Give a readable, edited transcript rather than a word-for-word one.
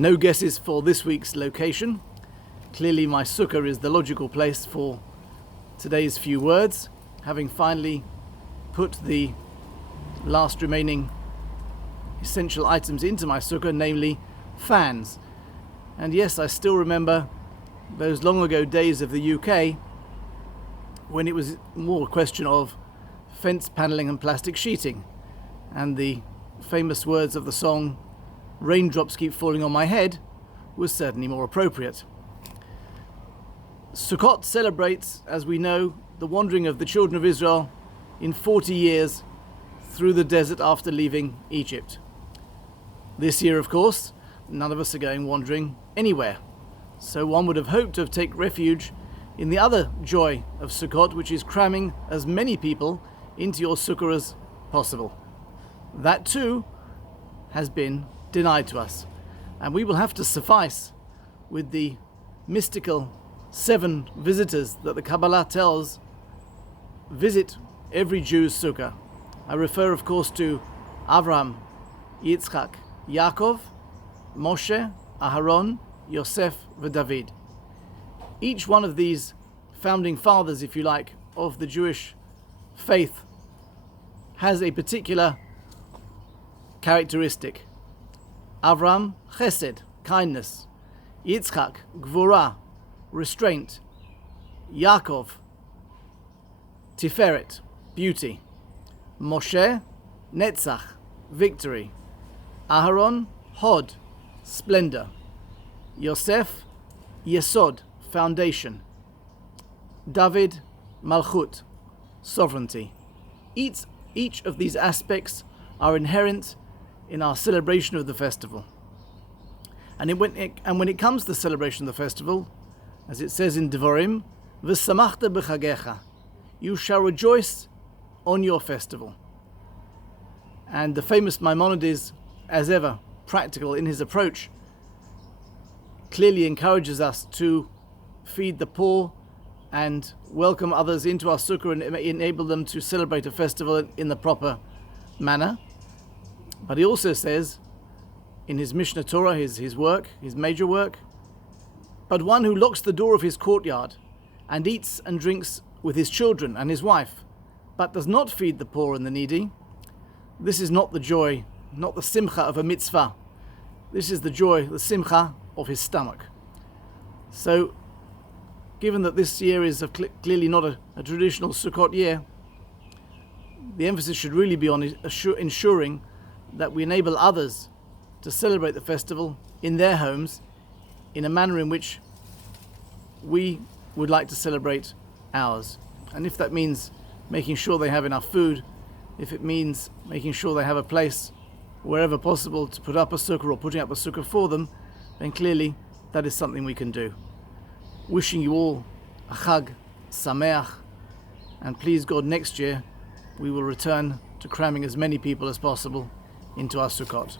No guesses for this week's location. Clearly my sukkah is the logical place for today's few words, having finally put the last remaining essential items into my sukkah, namely fans. And yes, I still remember those long ago days of the UK when it was more a question of fence panelling and plastic sheeting, and the famous words of the song "Raindrops Keep Falling on My Head" was certainly more appropriate. Sukkot celebrates, as we know, the wandering of the children of Israel in 40 years through the desert after leaving Egypt. This year, of course, none of us are going wandering anywhere, so one would have hoped to have taken refuge in the other joy of Sukkot, which is cramming as many people into your sukkah as possible. That too has been denied to us, and we will have to suffice with the mystical 7 visitors that the Kabbalah tells visit every Jew's sukkah. I refer, of course, to Avraham, Yitzchak, Yaakov, Moshe, Aharon, Yosef, and David. Each one of these founding fathers, if you like, of the Jewish faith has a particular characteristic. Avraham, chesed, kindness. Yitzchak, gvura, restraint. Yaakov, tiferet, beauty. Moshe, netzach, victory. Aharon, hod, splendor. Yosef, yesod, foundation. David, malchut, sovereignty. Each of these aspects are inherent in our celebration of the festival. And when it comes to the celebration of the festival, as it says in Devarim, v'samachta b'chagecha, you shall rejoice on your festival. And the famous Maimonides, as ever, practical in his approach, clearly encourages us to feed the poor and welcome others into our sukkah and enable them to celebrate a festival in the proper manner. But he also says in his Mishnah Torah, his major work, but one who locks the door of his courtyard and eats and drinks with his children and his wife, but does not feed the poor and the needy, this is not the joy, not the simcha of a mitzvah. This is the joy, the simcha of his stomach. So, given that this year is clearly not a traditional Sukkot year, the emphasis should really be on ensuring that we enable others to celebrate the festival in their homes in a manner in which we would like to celebrate ours. And if that means making sure they have enough food, if it means making sure they have a place wherever possible to put up a sukkah or putting up a sukkah for them, then clearly that is something we can do. Wishing you all a Chag Sameach, and please God, next year we will return to cramming as many people as possible into our Sukkot.